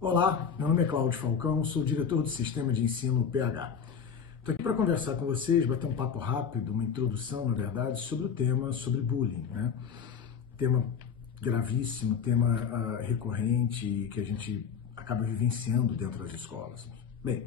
Olá, meu nome é Cláudio Falcão, sou diretor do Sistema de Ensino PH. Estou aqui para conversar com vocês, bater um papo rápido, uma introdução, na verdade, sobre o tema, sobre bullying, né? Tema gravíssimo, tema recorrente que a gente acaba vivenciando dentro das escolas. Bem,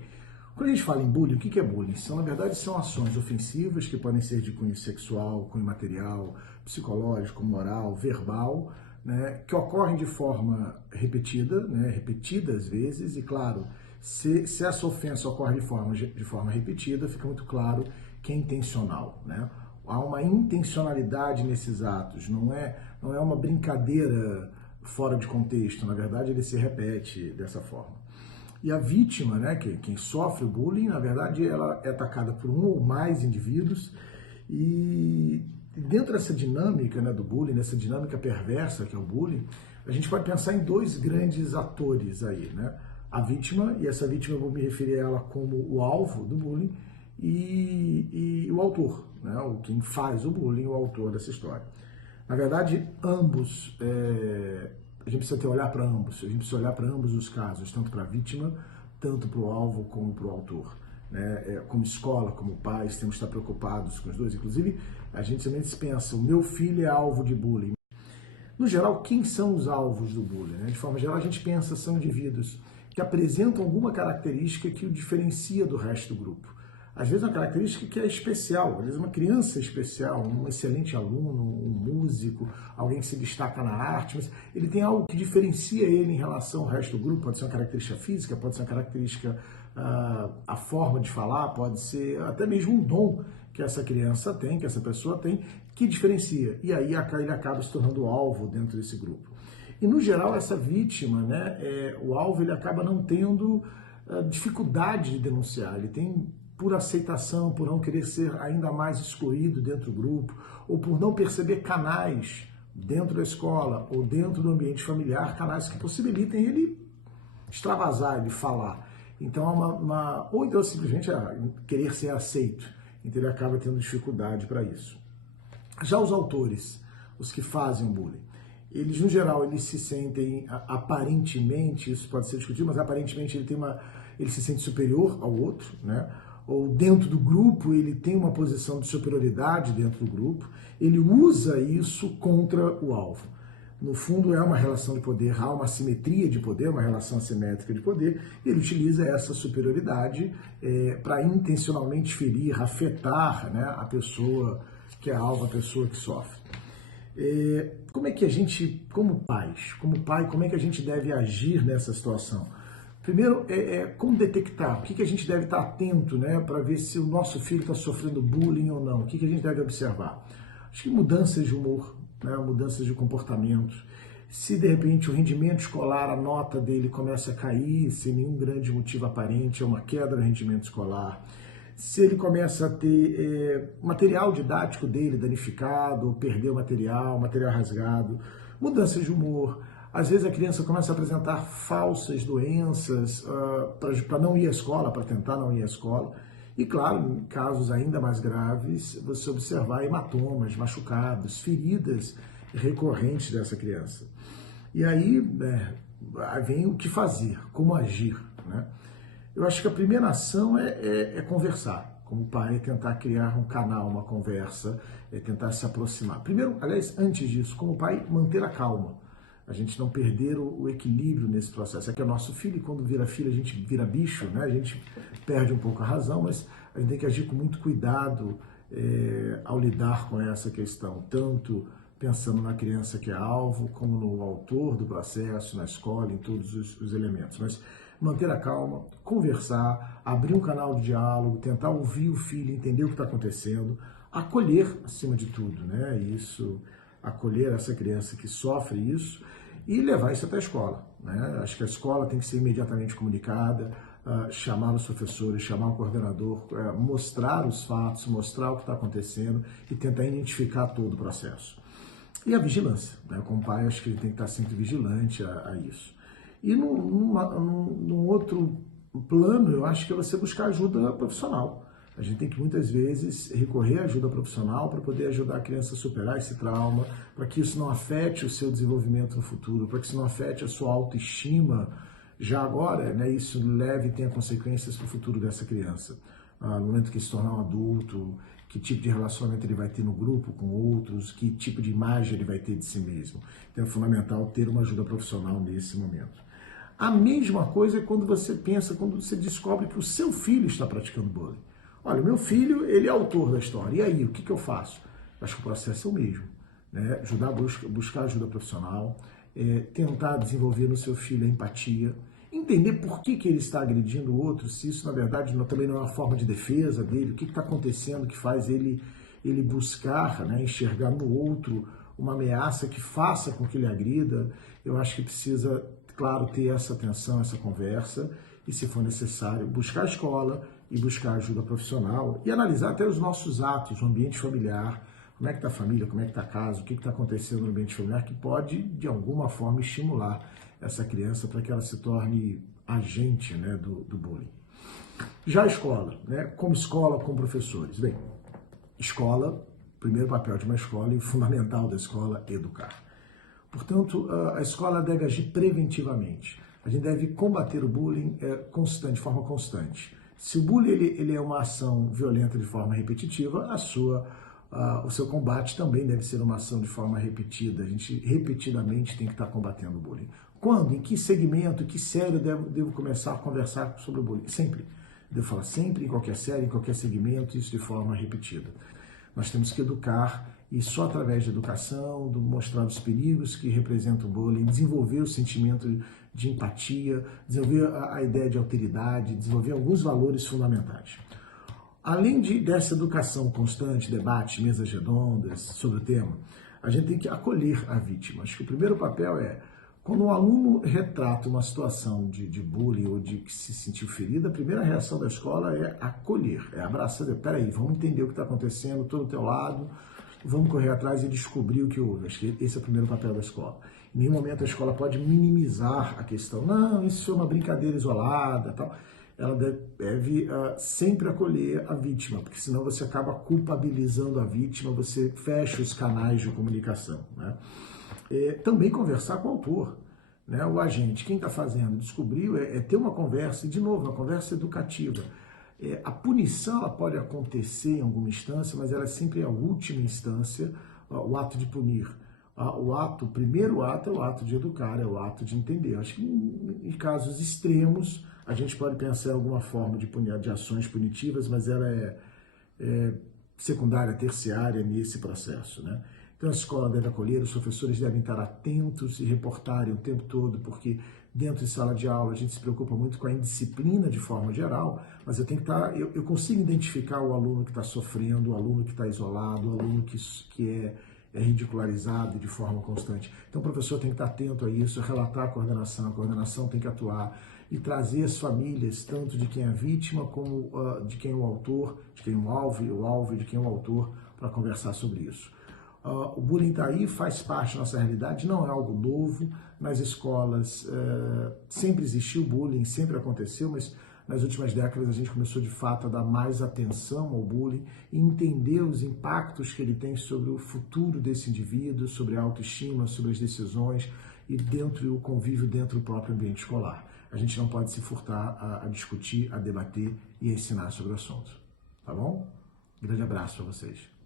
quando a gente fala em bullying, o que é bullying? Na verdade, são ações ofensivas que podem ser de cunho sexual, cunho material, psicológico, moral, verbal, né, que ocorrem de forma repetida, né, repetidas vezes, e claro, se essa ofensa ocorre de forma repetida, fica muito claro que é intencional, né? Há uma intencionalidade nesses atos, não é uma brincadeira fora de contexto, na verdade ele se repete dessa forma. E a vítima, né, quem sofre o bullying, na verdade ela é atacada por um ou mais indivíduos e dentro dessa dinâmica, né, do bullying, dessa dinâmica perversa que é o bullying, a gente pode pensar em dois grandes atores aí, né? A vítima, e essa vítima eu vou me referir a ela como o alvo do bullying, e o autor, né? O quem faz o bullying, o autor dessa história. Na verdade, ambos, a gente precisa ter olhar para ambos, a gente precisa olhar para ambos os casos, tanto para a vítima, tanto para o alvo como para o autor. Né? Como escola, como pais, temos que estar preocupados com os dois. Inclusive, a gente também se pensa, o meu filho é alvo de bullying. No geral, quem são os alvos do bullying? Né? De forma geral, a gente pensa são indivíduos que apresentam alguma característica que o diferencia do resto do grupo. Às vezes uma característica que é especial, às vezes uma criança especial, um excelente aluno, um músico, alguém que se destaca na arte, mas ele tem algo que diferencia ele em relação ao resto do grupo, pode ser uma característica física, pode ser uma característica, a forma de falar, pode ser até mesmo um dom que essa criança tem, que essa pessoa tem, que diferencia. E aí ele acaba se tornando alvo dentro desse grupo. E no geral essa vítima, né, o alvo ele acaba não tendo dificuldade de denunciar, ele tem por aceitação, por não querer ser ainda mais excluído dentro do grupo, ou por não perceber canais dentro da escola ou dentro do ambiente familiar, canais que possibilitem ele extravasar, ele falar. Então, ou então simplesmente querer ser aceito. Então ele acaba tendo dificuldade para isso. Já os autores, os que fazem o bullying, eles no geral eles se sentem aparentemente, isso pode ser discutido, mas aparentemente ele se sente superior ao outro, né? Ou dentro do grupo ele tem uma posição de superioridade dentro do grupo, ele usa isso contra o alvo. No fundo é uma relação de poder, há uma assimetria de poder, uma relação assimétrica de poder, e ele utiliza essa superioridade para intencionalmente ferir, afetar, né, a pessoa que é alvo, a pessoa que sofre. Como é que a gente, como pai, como é que a gente deve agir nessa situação? Primeiro, como detectar, o que a gente deve estar atento, né, para ver se o nosso filho está sofrendo bullying ou não, o que a gente deve observar? Acho que mudanças de humor, né, mudanças de comportamento, se de repente o rendimento escolar, a nota dele começa a cair sem nenhum grande motivo aparente, é uma queda no rendimento escolar, se ele começa a ter material didático dele danificado, perder o material rasgado, mudanças de humor. Às vezes a criança começa a apresentar falsas doenças para não ir à escola, para tentar não ir à escola. E claro, em casos ainda mais graves, você observar hematomas, machucados, feridas recorrentes dessa criança. E aí vem o que fazer, como agir, né? Eu acho que a primeira ação é conversar. Como pai, é tentar criar um canal, uma conversa, é tentar se aproximar. Primeiro, aliás, antes disso, como pai, manter a calma. A gente não perder o equilíbrio nesse processo. É que é nosso filho, e quando vira filho, a gente vira bicho, né? A gente perde um pouco a razão, mas a gente tem que agir com muito cuidado ao lidar com essa questão, tanto pensando na criança que é alvo, como no autor do processo, na escola, em todos os elementos. Mas manter a calma, conversar, abrir um canal de diálogo, tentar ouvir o filho, entender o que está acontecendo, acolher acima de tudo, né? Isso, acolher essa criança que sofre isso e levar isso até a escola, né? Acho que a escola tem que ser imediatamente comunicada, chamar os professores, chamar o coordenador, mostrar os fatos, mostrar o que está acontecendo e tentar identificar todo o processo. E a vigilância, né? Como pai, acho que ele tem que estar sempre vigilante a isso. E num outro plano, eu acho que é você buscar ajuda profissional. A gente tem que muitas vezes recorrer à ajuda profissional para poder ajudar a criança a superar esse trauma, para que isso não afete o seu desenvolvimento no futuro, para que isso não afete a sua autoestima Já agora, né, isso leve e tenha consequências para o futuro dessa criança. No momento que se tornar um adulto, que tipo de relacionamento ele vai ter no grupo com outros, que tipo de imagem ele vai ter de si mesmo. Então é fundamental ter uma ajuda profissional nesse momento. A mesma coisa é quando você pensa, quando você descobre que o seu filho está praticando bullying. Olha, meu filho, ele é autor da história. E aí, o que eu faço? Eu acho que o processo é o mesmo. Né? Buscar ajuda profissional, tentar desenvolver no seu filho a empatia, entender por que ele está agredindo o outro, se isso, na verdade, também não é uma forma de defesa dele, o que está acontecendo que faz ele buscar, né, enxergar no outro uma ameaça que faça com que ele agrida. Eu acho que precisa, claro, ter essa atenção, essa conversa, e, se for necessário, buscar a escola e buscar ajuda profissional e analisar até os nossos atos no ambiente familiar, como é que está a família, como é que está a casa, o que está acontecendo no ambiente familiar que pode, de alguma forma, estimular essa criança para que ela se torne agente, né, do bullying. Já a escola, né, como professores. Bem, escola, primeiro papel de uma escola e fundamental da escola, educar. Portanto, a escola deve agir preventivamente. A gente deve combater o bullying de forma constante. Se o bullying ele é uma ação violenta de forma repetitiva, o seu combate também deve ser uma ação de forma repetida. A gente repetidamente tem que estar combatendo o bullying. Quando? Em que segmento, que série devo começar a conversar sobre o bullying? Sempre. Devo falar sempre, em qualquer série, em qualquer segmento, isso de forma repetida. Nós temos que educar, e só através da educação, mostrar os perigos que representa o bullying, desenvolver o sentimento de empatia, desenvolver a ideia de alteridade, desenvolver alguns valores fundamentais. Além dessa educação constante, debate, mesas redondas sobre o tema, a gente tem que acolher a vítima. Acho que o primeiro papel é, quando um aluno retrata uma situação de bullying ou de que se sentiu ferido, a primeira reação da escola é acolher, é abraçar, peraí, vamos entender o que está acontecendo, estou do teu lado, vamos correr atrás e descobrir o que houve. Acho que esse é o primeiro papel da escola. Em nenhum momento a escola pode minimizar a questão, não, isso foi uma brincadeira isolada, tal. Ela deve sempre acolher a vítima, porque senão você acaba culpabilizando a vítima, você fecha os canais de comunicação, né? Também conversar com o autor, né? O agente, quem está fazendo, descobriu, ter uma conversa, e de novo, uma conversa educativa. A punição ela pode acontecer em alguma instância, mas ela é sempre a última instância, o ato de punir. O primeiro ato é o ato de educar, é o ato de entender. Acho que em casos extremos, a gente pode pensar em alguma forma de ações punitivas, mas ela é secundária, terciária nesse processo, né? Então a escola deve acolher, os professores devem estar atentos e reportarem o tempo todo, porque dentro de sala de aula a gente se preocupa muito com a indisciplina de forma geral, mas eu consigo identificar o aluno que está sofrendo, o aluno que está isolado, o aluno que é ridicularizado de forma constante. Então o professor tem que estar atento a isso, relatar a coordenação tem que atuar e trazer as famílias, tanto de quem é vítima como de quem é o autor, de quem é o alvo e de quem é o autor, para conversar sobre isso. O bullying está aí, faz parte da nossa realidade, não é algo novo. Nas escolas sempre existiu bullying, sempre aconteceu, mas nas últimas décadas a gente começou de fato a dar mais atenção ao bullying e entender os impactos que ele tem sobre o futuro desse indivíduo, sobre a autoestima, sobre as decisões e o convívio dentro do próprio ambiente escolar. A gente não pode se furtar a discutir, a debater e a ensinar sobre o assunto. Tá bom? Grande abraço para vocês.